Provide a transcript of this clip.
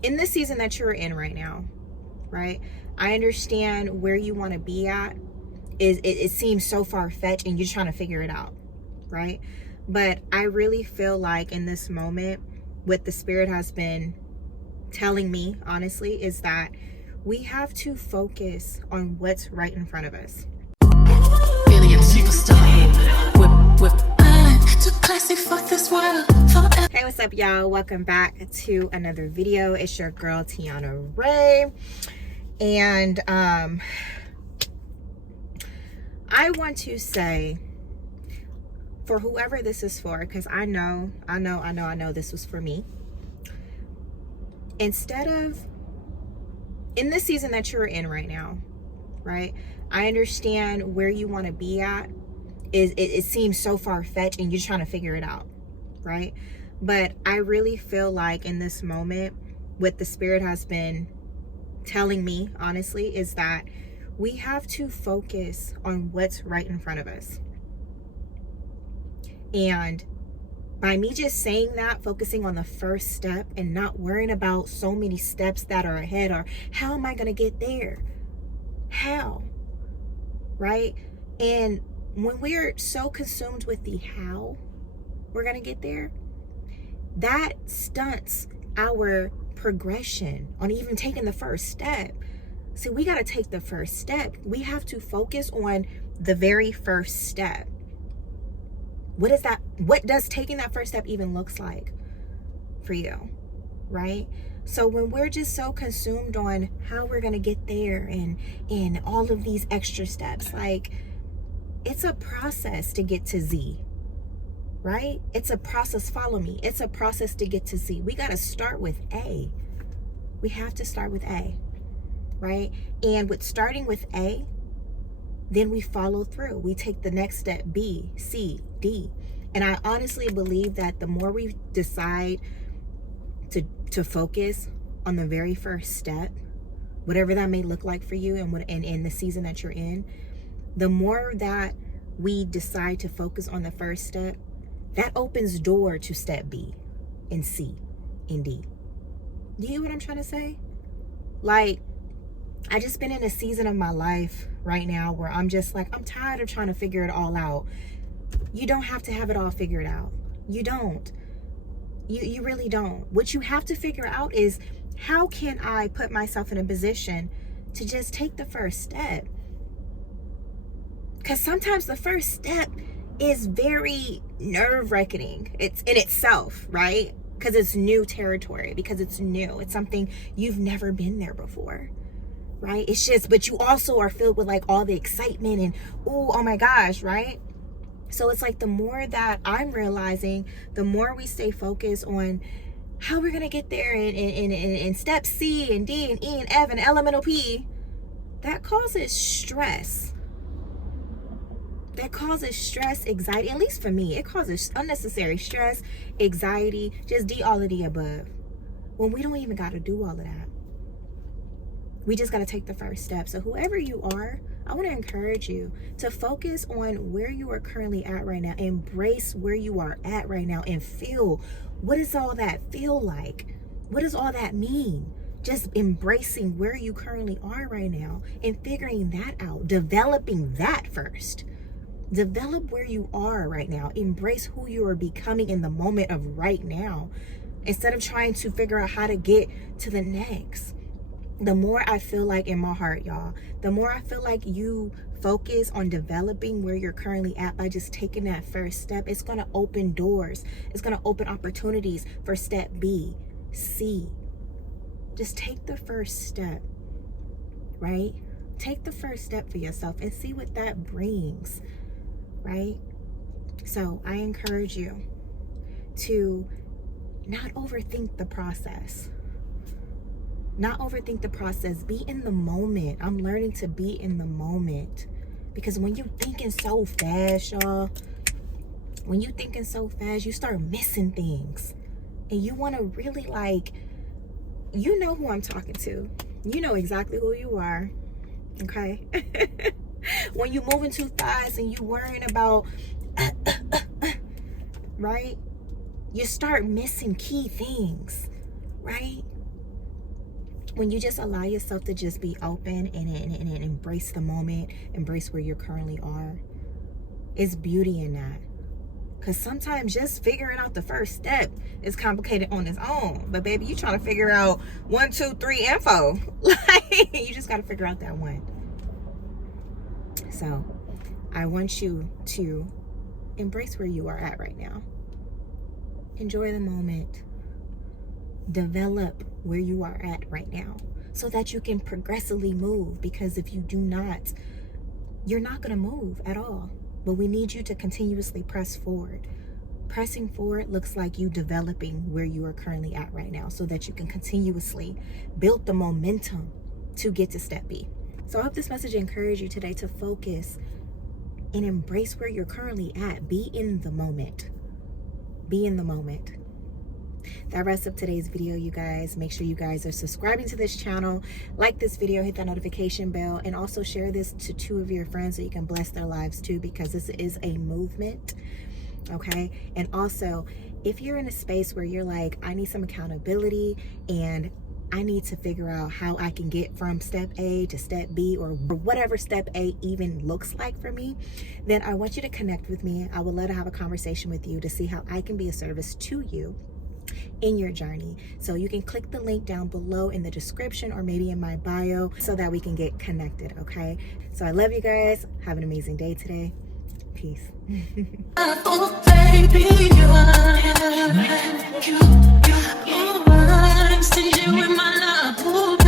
In the season that you're in right now, right? I understand where you want to be at. It seems so far-fetched and you're trying to figure it out, right? But I really feel like in this moment, what the Spirit has been telling me, honestly, is that we have to focus on what's right in front of us. Hey, what's up, y'all? Welcome back to another video. It's your girl Tiana Ray, and I want to say, for whoever this is for, because I know this was for me. Instead of, in the season that you're in right now, right? I understand where you want to be at. It seems so far-fetched and you're trying to figure it out, right? But I really feel like in this moment, what the Spirit has been telling me, honestly, is that we have to focus on what's right in front of us. And by me just saying that, focusing on the first step and not worrying about so many steps that are ahead, or how am I going to get there? How? Right? And when we're so consumed with the how we're going to get there, that stunts our progression on even taking the first step. So we got to take the first step. We have to focus on the very first step. What is that? What does taking that first step even looks like for you, right? So when we're just so consumed on how we're going to get there and all of these extra steps, like, it's a process to get to Z, right? It's a process. Follow me. It's a process to get to Z. We got to start with A. We have to start with A, right? And with starting with A, then we follow through. We take the next step, B, C, D. And I honestly believe that the more we decide to focus on the very first step, whatever that may look like for you and in the season that you're in, the more that we decide to focus on the first step, that opens door to step B and C and D. Do you know what I'm trying to say? Like, I just been in a season of my life right now where I'm just like, I'm tired of trying to figure it all out. You don't have to have it all figured out. You don't. You really don't. What you have to figure out is, how can I put myself in a position to just take the first step? Because sometimes the first step is very nerve-wracking. It's in itself, right? Because it's new territory, because it's new. It's something you've never been there before, right? It's just, but you also are filled with like all the excitement and, oh my gosh, right? So it's like, the more that I'm realizing, the more we stay focused on how we're going to get there in step C and D and E and F and elemental P, that causes stress. That causes stress, anxiety, at least for me. It causes unnecessary stress, anxiety, just D, all of the above. When we don't even got to do all of that. We just got to take the first step. So whoever you are, I want to encourage you to focus on where you are currently at right now. Embrace where you are at right now and feel, what does all that feel like? What does all that mean? Just embracing where you currently are right now and figuring that out, developing that first. Develop where you are right now. Embrace who you are becoming in the moment of right now, instead of trying to figure out how to get to the next. The more I feel like in my heart, y'all, the more I feel like you focus on developing where you're currently at by just taking that first step, it's going to open doors. It's going to open opportunities for step B, C. Just take the first step, right? Take the first step for yourself and see what that brings, right? So I encourage you to not overthink the process. Not overthink the process. Be in the moment. I'm learning to be in the moment. Because when you're thinking so fast, y'all, when you're thinking so fast, you start missing things. And you want to really, like, you know who I'm talking to. You know exactly who you are. Okay? When you're moving too fast and you're worrying about, right? You start missing key things, right? when you just allow yourself to just be open and embrace the moment, embrace where you currently are, it's beauty in that. Because sometimes just figuring out the first step is complicated on its own. But baby, you trying to figure out 1, 2, 3 info. Like, you just got to figure out that one. So I want you to embrace where you are at right now. Enjoy the moment. Develop where you are at right now so that you can progressively move. Because if you do not, you're not going to move at all. But we need you to continuously press forward. Pressing forward looks like you developing where you are currently at right now so that you can continuously build the momentum to get to step B. So I hope this message encouraged you today to focus and embrace where you're currently at. Be in the moment. Be in the moment. That wraps up today's video, you guys. Make sure you guys are subscribing to this channel, like this video, hit that notification bell, and also share this to 2 of your friends so you can bless their lives too, because this is a movement. Okay. And also, if you're in a space where you're like, I need some accountability and I need to figure out how I can get from step A to step B, or whatever step A even looks like for me, then I want you to connect with me. I would love to have a conversation with you to see how I can be a service to you in your journey. So you can click the link down below in the description or maybe in my bio so that we can get connected. Okay. So I love you guys. Have an amazing day today. Peace. Oh, baby, you are, you are, stingy with my love.